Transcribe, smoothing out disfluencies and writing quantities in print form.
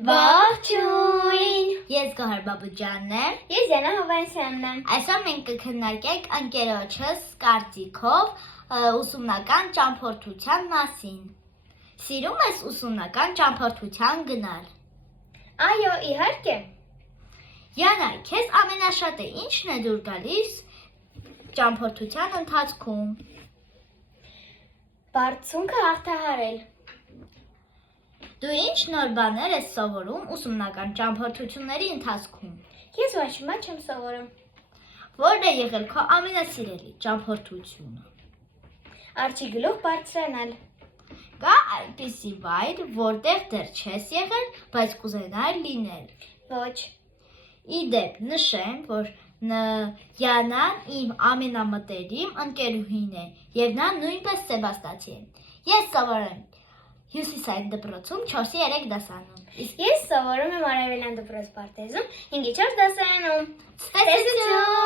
Ողջույն։ Ես Գոհար Բաբուջյանն եմ։ Ես Յանա Հովանեսյանն եմ։ Այսօր մենք կքննարկենք ընկերոջս կարծիքով ուսումնական ճամփորդության մասին։ Սիրում ես ուսումնական ճամփորդության գնալ։ Այո, իհարկե։ Յանա, քեզ ամենաշատը ի՞նչն է դուր գալիս ճամփորդության ընթացքում։ Բարձունքը հաղթահարել։ Դու ինչ նոր բաներ ես սովորում ուսումնական ճամփորդությունների ընթացքում։ Ես ոչ մի չեմ սովորում։ Որն է եղել քո ամենասիրելի ճամփորդությունը։ Արջի գլուխ բարձրանալ։ Կա այնպիսի վայր, որտեղ դեռ չես եղել, բայց կուզենար լինել։ Ոչ։ Իդեպ նշեմ, որ Յանան իմ ամենամտերիմ ընկերուհին է, եւ նա նույնպես Սեբաստացի է։ Ես սովորում եմ Հյուսիսային դպրոցում 4-3 դասարանում։ Ես սովորում եմ Արևելյան դպրոց Պարտեզում 5-4 դասարանում։ Ստեսություն։